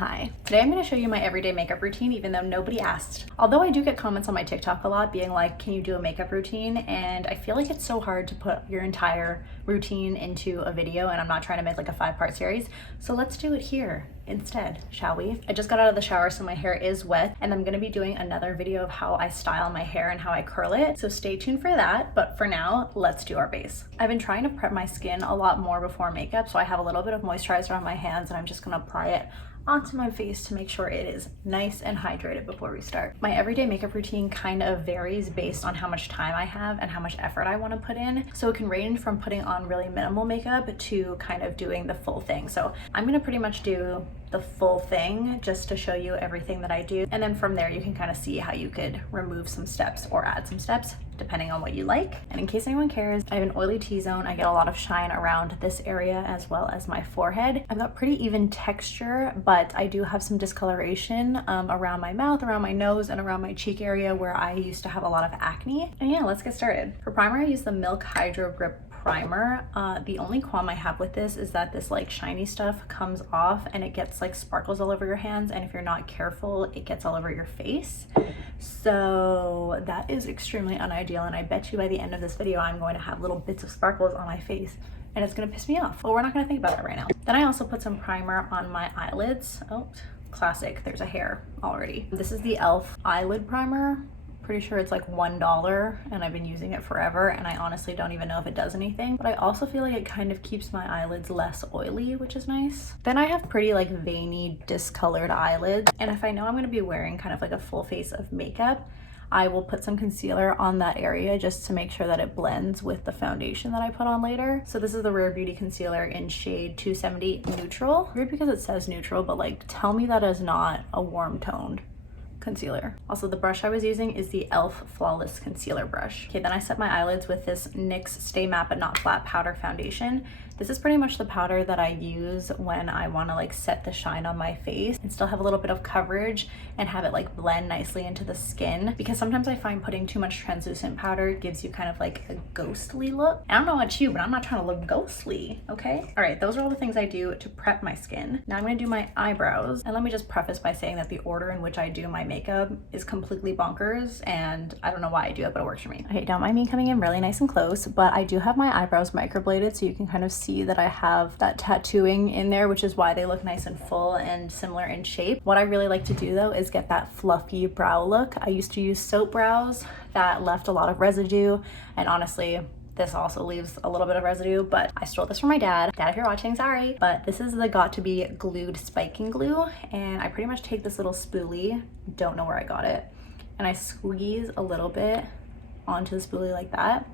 Hi. Today I'm going to show you my everyday makeup routine, even though nobody asked. Although I do get comments on my TikTok a lot being like, can you do a makeup routine? And I feel like it's so hard to put your entire routine into a video, and I'm not trying to make like a 5-part series. So let's do it here instead, shall we? I just got out of the shower, so my hair is wet, and I'm going to be doing another video of how I style my hair and how I curl it. So stay tuned for that. But for now, let's do our base. I've been trying to prep my skin a lot more before makeup, so I have a little bit of moisturizer on my hands, and I'm just going to apply it onto my face to make sure it is nice and hydrated before we start. My everyday makeup routine kind of varies based on how much time I have and how much effort I want to put in. So it can range from putting on really minimal makeup to kind of doing the full thing. So I'm going to pretty much do the full thing just to show you everything that I do. And then from there, you can kind of see how you could remove some steps or add some steps depending on what you like. And in case anyone cares, I have an oily T-zone. I get a lot of shine around this area as well as my forehead. I've got pretty even texture, but I do have some discoloration around my mouth, around my nose, and around my cheek area where I used to have a lot of acne. And yeah, let's get started. For primer, I use the Milk Hydrogrip Primer. The only qualm I have with this is that this like shiny stuff comes off and it gets like sparkles all over your hands, and if you're not careful, it gets all over your face. So that is extremely unideal, and I bet you by the end of this video I'm going to have little bits of sparkles on my face and it's going to piss me off. But we're not going to think about it right now. Then I also put some primer on my eyelids. Oh, classic, there's a hair already. This is the e.l.f. Eyelid Primer. Pretty sure it's like $1, and I've been using it forever, and I honestly don't even know if it does anything, but I also feel like it kind of keeps my eyelids less oily, which is nice. Then I have pretty like veiny, discolored eyelids, and if I know I'm going to be wearing kind of like a full face of makeup, I will put some concealer on that area just to make sure that it blends with the foundation that I put on later. So this is the Rare Beauty concealer in shade 270 Neutral. Weird because it says neutral, but like tell me that is not a warm toned concealer. Also, the brush I was using is the e.l.f. Flawless Concealer Brush. Okay, then I set my eyelids with this NYX Stay Matte But Not Flat Powder Foundation. This is pretty much the powder that I use when I want to like set the shine on my face and still have a little bit of coverage and have it like blend nicely into the skin, because sometimes I find putting too much translucent powder gives you kind of like a ghostly look. I don't know about you, but I'm not trying to look ghostly, okay? All right, those are all the things I do to prep my skin. Now I'm going to do my eyebrows, and let me just preface by saying that the order in which I do my makeup is completely bonkers, and I don't know why I do it, but it works for me. Okay, don't mind me coming in really nice and close, but I do have my eyebrows microbladed, so you can kind of see that I have that tattooing in there, which is why they look nice and full and similar in shape. What I really like to do though is get that fluffy brow look. I used to use soap brows that left a lot of residue, and honestly, this also leaves a little bit of residue, but I stole this from my dad. Dad, if you're watching, sorry. But this is the Got To Be Glued Spiking Glue, and I pretty much take this little spoolie, don't know where I got it, and I squeeze a little bit onto the spoolie like that,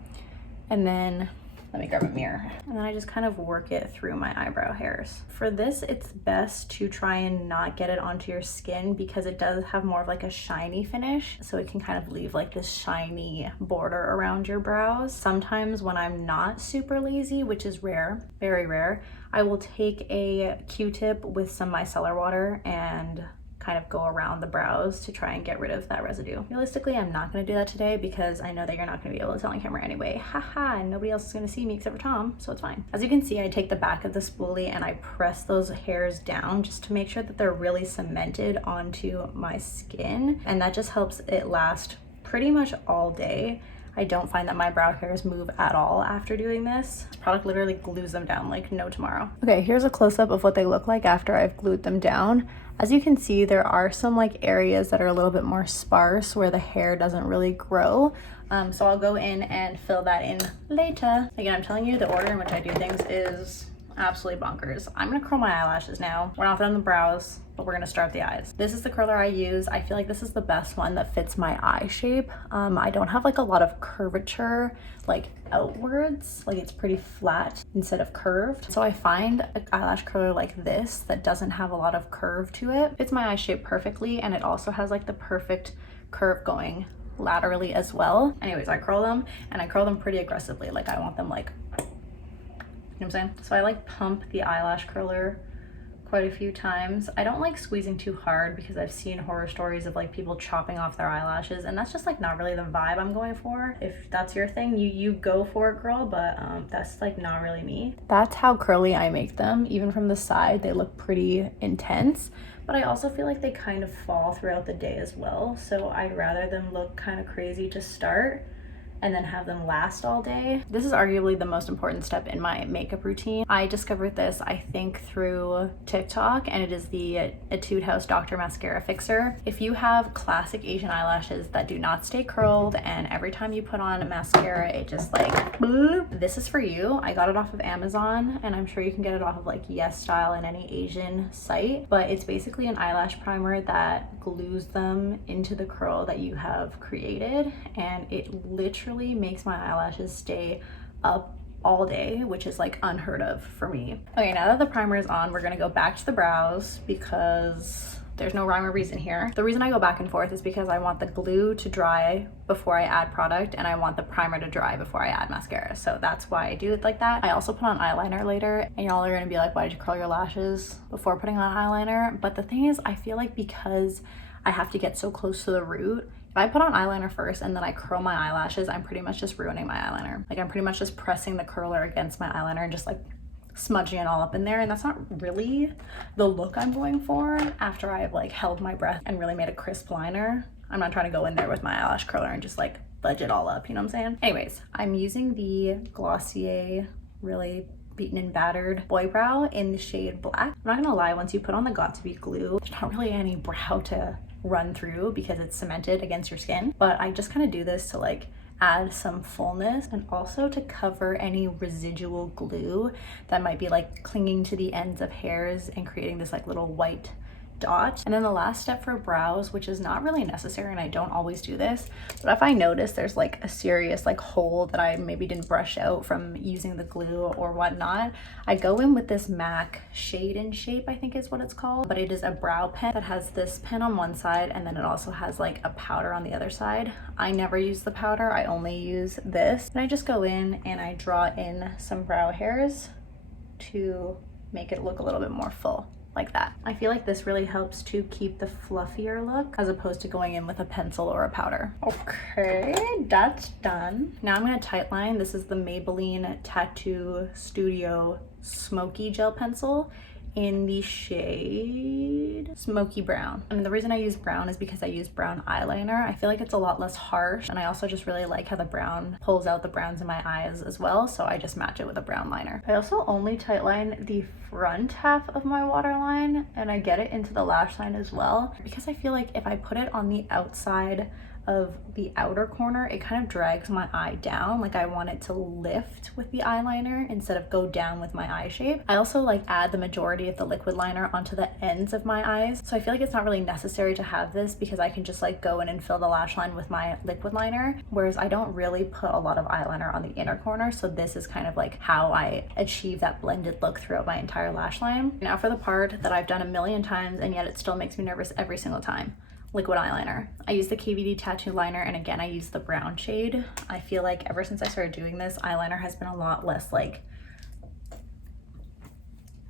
and then let me grab a mirror. And then I just kind of work it through my eyebrow hairs. For this, it's best to try and not get it onto your skin because it does have more of like a shiny finish. So it can kind of leave like this shiny border around your brows. Sometimes when I'm not super lazy, which is rare, very rare, I will take a Q-tip with some micellar water and kind of go around the brows to try and get rid of that residue. Realistically, I'm not going to do that today because I know that you're not going to be able to tell on camera anyway. Haha, and nobody else is going to see me except for Tom, so it's fine. As you can see, I take the back of the spoolie and I press those hairs down just to make sure that they're really cemented onto my skin, and that just helps it last pretty much all day. I don't find that my brow hairs move at all after doing this. This product literally glues them down like no tomorrow. Okay, here's a close-up of what they look like after I've glued them down. As you can see, there are some like areas that are a little bit more sparse where the hair doesn't really grow. So I'll go in and fill that in later. Again, I'm telling you, the order in which I do things is absolutely bonkers. I'm gonna curl my eyelashes now. We're not done the brows, but we're gonna start the eyes. This is the curler I use. I feel like this is the best one that fits my eye shape. I don't have like a lot of curvature like outwards, like it's pretty flat instead of curved. So I find an eyelash curler like this that doesn't have a lot of curve to it fits my eye shape perfectly, and it also has like the perfect curve going laterally as well. Anyways, I curl them, and I curl them pretty aggressively. Like I want them like, you know what I'm saying? So I like pump the eyelash curler quite a few times. I don't like squeezing too hard because I've seen horror stories of like people chopping off their eyelashes, and that's just like not really the vibe I'm going for. If that's your thing, you go for it, girl, but that's like not really me. That's how curly I make them. Even from the side, they look pretty intense. but I also feel like they kind of fall throughout the day as well. So I'd rather them look kind of crazy to start and then have them last all day. This is arguably the most important step in my makeup routine. I discovered this, I think, through TikTok, and it is the Etude House Dr. Mascara Fixer. If you have classic Asian eyelashes that do not stay curled and every time you put on mascara it just like bloop, this is for you. I got it off of Amazon, and I'm sure you can get it off of like Yes Style and any Asian site, but it's basically an eyelash primer that glues them into the curl that you have created, and it literally makes my eyelashes stay up all day, which is like unheard of for me. Okay, now that the primer is on, we're gonna go back to the brows because there's no rhyme or reason here. The reason I go back and forth is because I want the glue to dry before I add product, and I want the primer to dry before I add mascara. So that's why I do it like that. I also put on eyeliner later, and y'all are gonna be like, why did you curl your lashes before putting on eyeliner? But the thing is, I feel like because I have to get so close to the root, if I put on eyeliner first and then I curl my eyelashes, I'm pretty much just ruining my eyeliner. Like, I'm pretty much just pressing the curler against my eyeliner and just like smudging it all up in there, and that's not really the look I'm going for after I've like held my breath and really made a crisp liner. I'm not trying to go in there with my eyelash curler and just like fudge it all up, you know what I'm saying? Anyways, I'm using the Glossier really beaten and battered boy brow in the shade black. I'm not gonna lie, once you put on the Got2b glue, there's not really any brow to run through because it's cemented against your skin, but I just kind of do this to like add some fullness and also to cover any residual glue that might be like clinging to the ends of hairs and creating this like little white dot. And then the last step for brows, which is not really necessary and I don't always do this, but if I notice there's like a serious like hole that I maybe didn't brush out from using the glue or whatnot, I go in with this MAC Shade and Shape, I think is what it's called, but it is a brow pen that has this pen on one side and then it also has like a powder on the other side. I never use the powder, I only use this, and I just go in and I draw in some brow hairs to make it look a little bit more full. Like that. I feel like this really helps to keep the fluffier look as opposed to going in with a pencil or a powder. Okay, that's done. Now I'm gonna tightline. This is the Maybelline Tattoo Studio Smoky Gel Pencil in the shade Smoky Brown. And the reason I use brown is because I use brown eyeliner. I feel like it's a lot less harsh, and I also just really like how the brown pulls out the browns in my eyes as well, so I just match it with a brown liner. I also only tightline the front half of my waterline, and I get it into the lash line as well, because I feel like if I put it on the outside of the outer corner, it kind of drags my eye down. Like, I want it to lift with the eyeliner instead of go down with my eye shape. I also like add the majority of the liquid liner onto the ends of my eyes, so I feel like it's not really necessary to have this because I can just like go in and fill the lash line with my liquid liner, whereas I don't really put a lot of eyeliner on the inner corner, so this is kind of like how I achieve that blended look throughout my entire lash line. Now for the part that I've done a million times and yet it still makes me nervous every single time. Liquid eyeliner. I use the KVD tattoo liner, and again I use the brown shade. I feel like ever since I started doing this, eyeliner has been a lot less like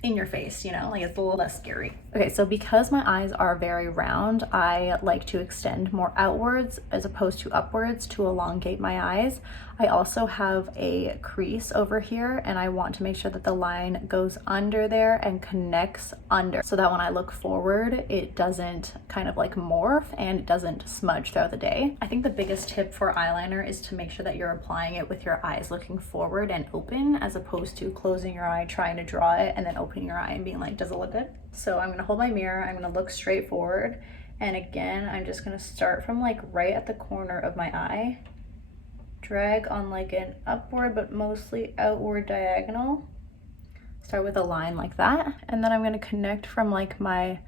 in your face, you know, like it's a little less scary. Okay, so because my eyes are very round, I like to extend more outwards as opposed to upwards to elongate my eyes. I also have a crease over here, and I want to make sure that the line goes under there and connects under, so that when I look forward, it doesn't kind of like morph and it doesn't smudge throughout the day. I think the biggest tip for eyeliner is to make sure that you're applying it with your eyes looking forward and open, as opposed to closing your eye, trying to draw it, and then opening your eye and being like, does it look good? So I'm gonna hold my mirror, I'm gonna look straight forward, and again, I'm just gonna start from like right at the corner of my eye, drag on like an upward but mostly outward diagonal, start with a line like that, and then I'm going to connect from like my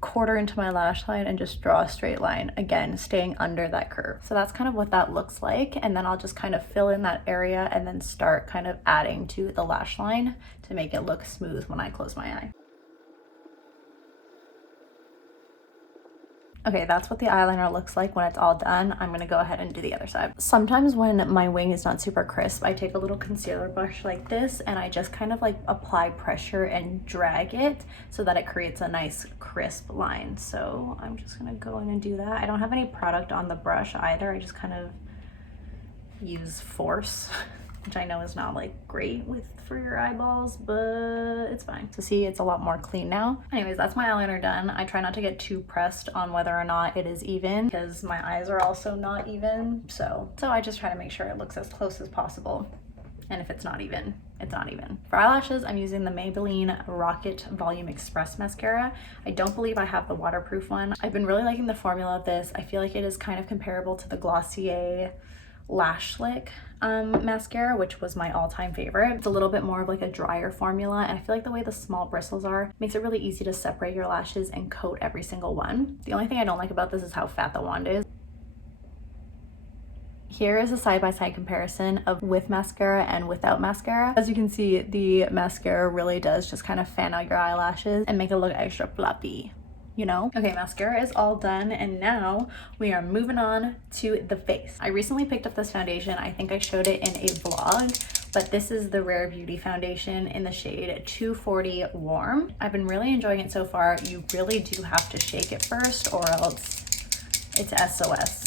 quarter into my lash line and just draw a straight line, again staying under that curve. So that's kind of what that looks like, and then I'll just kind of fill in that area and then start kind of adding to the lash line to make it look smooth when I close my eye. Okay, that's what the eyeliner looks like when it's all done. I'm gonna go ahead and do the other side. Sometimes when my wing is not super crisp, I take a little concealer brush like this and I just kind of like apply pressure and drag it so that it creates a nice crisp line. So I'm just gonna go in and do that. I don't have any product on the brush either. I just kind of use force which I know is not like great for your eyeballs, but it's fine. So see, it's a lot more clean now. Anyways, that's my eyeliner done. I try not to get too pressed on whether or not it is even because my eyes are also not even. So I just try to make sure it looks as close as possible. And if it's not even, it's not even. For eyelashes, I'm using the Maybelline Rocket Volume Express Mascara. I don't believe I have the waterproof one. I've been really liking the formula of this. I feel like it is kind of comparable to the Glossier Lash Lick mascara, which was my all-time favorite. It's a little bit more of like a drier formula, and I feel like the way the small bristles are makes it really easy to separate your lashes and coat every single one. The only thing I don't like about this is how fat the wand is. Here is a side-by-side comparison of with mascara and without mascara. As you can see, the mascara really does just kind of fan out your eyelashes and make it look extra fluffy, you know? Okay, mascara is all done, and now we are moving on to the face. I recently picked up this foundation. I think I showed it in a vlog, but this is the Rare Beauty foundation in the shade 240 Warm. I've been really enjoying it so far. You really do have to shake it first or else it's SOS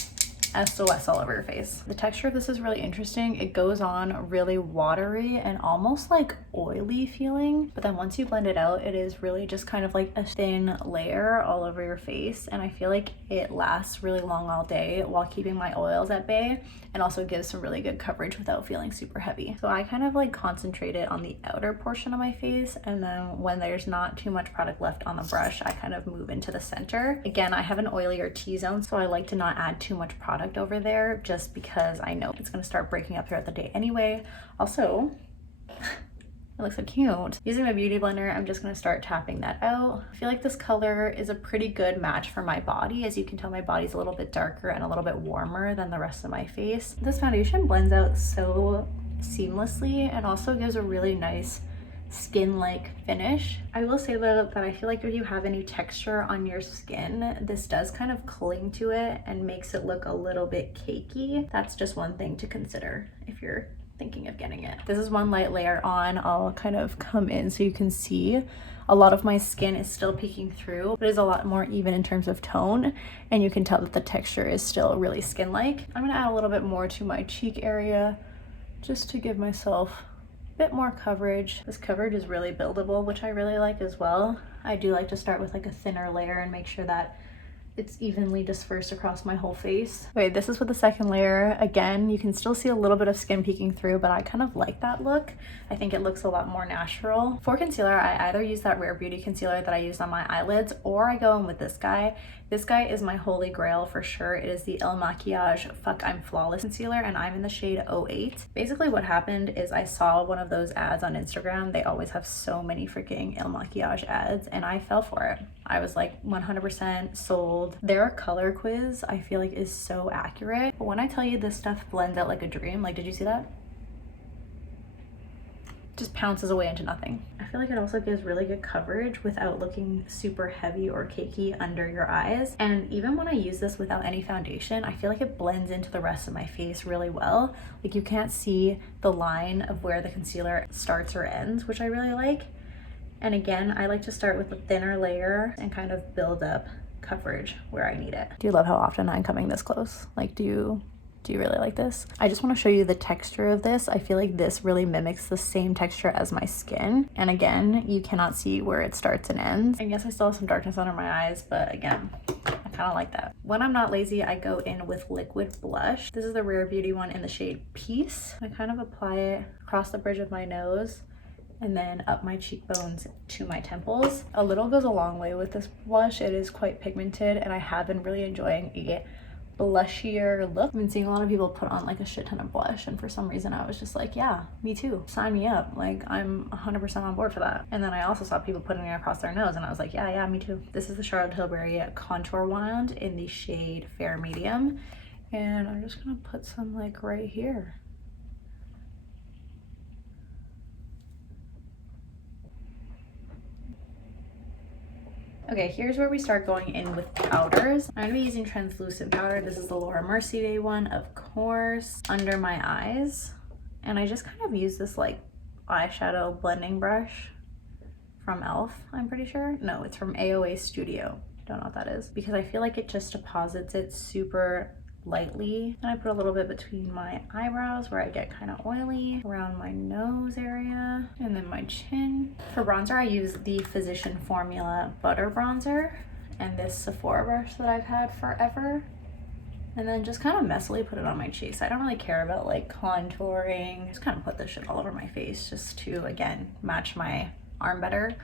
all over your face. The texture of this is really interesting. It goes on really watery and almost like oily feeling, but then once you blend it out, it is really just kind of like a thin layer all over your face, and I feel like it lasts really long all day while keeping my oils at bay and also gives some really good coverage without feeling super heavy. So I kind of like concentrated on the outer portion of my face, and then when there's not too much product left on the brush, I kind of move into the center. Again, I have an oilier T-zone, so I like to not add too much product over there just because I know it's gonna start breaking up throughout the day anyway. Also, it looks so cute. Using my beauty blender, I'm just gonna start tapping that out. I feel like this color is a pretty good match for my body. As you can tell, my body's a little bit darker and a little bit warmer than the rest of my face. This foundation blends out so seamlessly and also gives a really nice skin-like finish. I will say though that I feel like if you have any texture on your skin, this does kind of cling to it and makes it look a little bit cakey. That's just one thing to consider if you're thinking of getting it. This is one light layer on. I'll kind of come in so you can see a lot of my skin is still peeking through, but it is a lot more even in terms of tone, and you can tell that the texture is still really skin-like. I'm gonna add a little bit more to my cheek area just to give myself bit more coverage. This coverage is really buildable, which I really like as well. I do like to start with like a thinner layer and make sure that it's evenly dispersed across my whole face. Okay, this is with the second layer. Again, you can still see a little bit of skin peeking through, but I kind of like that look. I think it looks a lot more natural. For concealer, I either use that Rare Beauty concealer that I used on my eyelids, or I go in with this guy. This guy is my holy grail for sure. It is the El Makiage Fuck I'm Flawless concealer, and I'm in the shade 08. Basically what happened is I saw one of those ads on Instagram. They always have so many freaking El Makiage ads, and I fell for it. I was like 100% sold. Their color quiz I feel like is so accurate, but when I tell you this stuff blends out like a dream, like did you see that? Just pounces away into nothing. I feel like it also gives really good coverage without looking super heavy or cakey under your eyes. And even when I use this without any foundation, I feel like it blends into the rest of my face really well. Like you can't see the line of where the concealer starts or ends, which I really like. And again, I like to start with a thinner layer and kind of build up coverage where I need it. Do you love how often I'm coming this close? Like, do you really like this? I just want to show you the texture of this. I feel like this really mimics the same texture as my skin. And again, you cannot see where it starts and ends. I guess I still have some darkness under my eyes, but again, I kind of like that. When I'm not lazy, I go in with liquid blush. This is the Rare Beauty one in the shade Peace. I kind of apply it across the bridge of my nose and then up my cheekbones to my temples. A little goes a long way with this blush. It is quite pigmented, and I have been really enjoying a blushier look. I've been seeing a lot of people put on like a shit ton of blush, and for some reason I was just like, yeah, me too, sign me up. Like I'm 100% on board for that. And then I also saw people putting it across their nose, and I was like, yeah, me too. This is the Charlotte Tilbury contour wand in the shade Fair Medium, and I'm just gonna put some like right here. Okay, here's where we start going in with powders. I'm gonna be using translucent powder. This is the Laura Mercier one, of course, under my eyes. And I just kind of use this like eyeshadow blending brush from e.l.f., I'm pretty sure. No, it's from AOA Studio. Don't know what that is, because I feel like it just deposits it super lightly. And I put a little bit between my eyebrows where I get kind of oily, around my nose area, and then my chin. For bronzer, I use the Physician Formula Butter Bronzer and this Sephora brush that I've had forever. And then just kind of messily put it on my cheeks. I don't really care about like contouring. Just kind of put this shit all over my face just to, again, match my arm better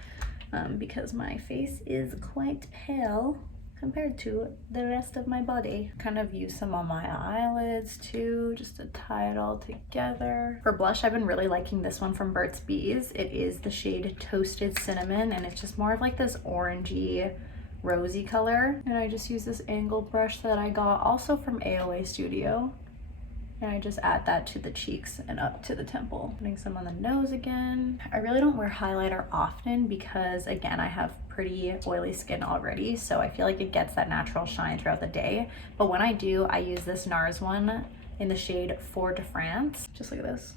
because my face is quite pale compared to the rest of my body. Kind of use some on my eyelids too, just to tie it all together. For blush, I've been really liking this one from Burt's Bees. It is the shade Toasted Cinnamon, and it's just more of like this orangey, rosy color. And I just use this angled brush that I got also from AOA Studio. And I just add that to the cheeks and up to the temple. Putting some on the nose again. I really don't wear highlighter often because, again, I have pretty oily skin already, so I feel like it gets that natural shine throughout the day. But when I do, I use this NARS one in the shade Fort de France. Just look at this.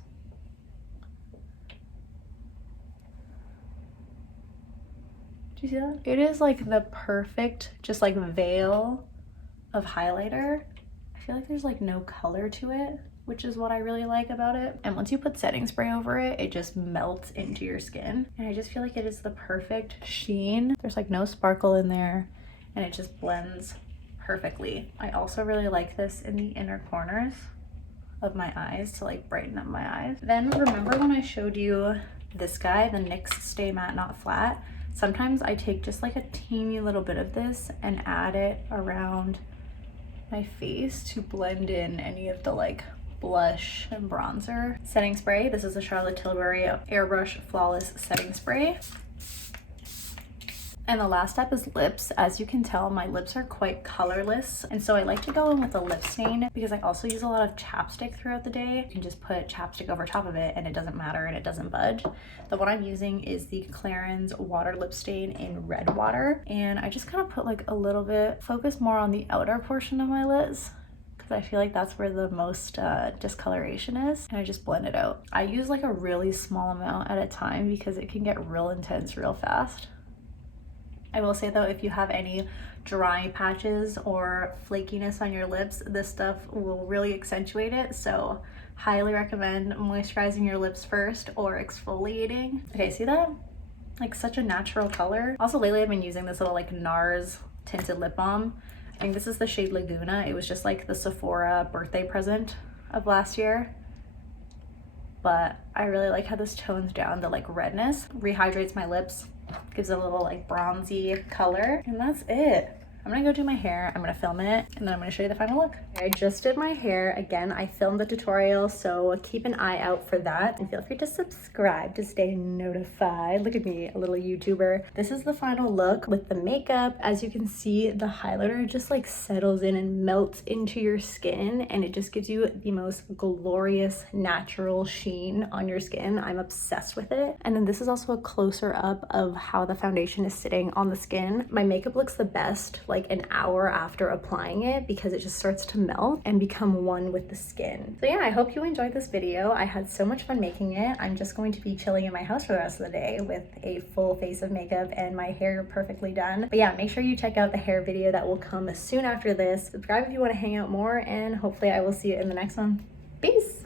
Do you see that? It is like the perfect, just like veil of highlighter. I feel like there's like no color to it, which is what I really like about it. And once you put setting spray over it, it just melts into your skin. And I just feel like it is the perfect sheen. There's like no sparkle in there and it just blends perfectly. I also really like this in the inner corners of my eyes to like brighten up my eyes. Then remember when I showed you this guy, the NYX Stay Matte Not Flat? Sometimes I take just like a teeny little bit of this and add it around my face to blend in any of the like blush and bronzer. Setting spray, this is the Charlotte Tilbury Airbrush Flawless Setting Spray. And the last step is lips. As you can tell, my lips are quite colorless, and so I like to go in with a lip stain because I also use a lot of chapstick throughout the day. You can just put chapstick over top of it and it doesn't matter and it doesn't budge. The one I'm using is the Clarins Water Lip Stain in Red Water, and I just kind of put like a little bit, focus more on the outer portion of my lids because I feel like that's where the most discoloration is, and I just blend it out. I use like a really small amount at a time because it can get real intense real fast. I will say though, if you have any dry patches or flakiness on your lips, this stuff will really accentuate it. So highly recommend moisturizing your lips first or exfoliating. Okay, see that? Like such a natural color. Also lately I've been using this little like NARS tinted lip balm. I think this is the shade Laguna. It was just like the Sephora birthday present of last year. But I really like how this tones down the like redness, rehydrates my lips, gives it a little like bronzy color, and that's it. I'm gonna go do my hair, I'm gonna film it, and then I'm gonna show you the final look. I just did my hair. Again, I filmed the tutorial, so keep an eye out for that. And feel free to subscribe to stay notified. Look at me, a little YouTuber. This is the final look with the makeup. As you can see, the highlighter just like settles in and melts into your skin, and it just gives you the most glorious natural sheen on your skin. I'm obsessed with it. And then this is also a closer up of how the foundation is sitting on the skin. My makeup looks the best like an hour after applying it because it just starts to melt and become one with the skin. So yeah, I hope you enjoyed this video. I had so much fun making it. I'm just going to be chilling in my house for the rest of the day with a full face of makeup and my hair perfectly done. But yeah, make sure you check out the hair video that will come soon after this. Subscribe if you want to hang out more, and hopefully I will see you in the next one. Peace!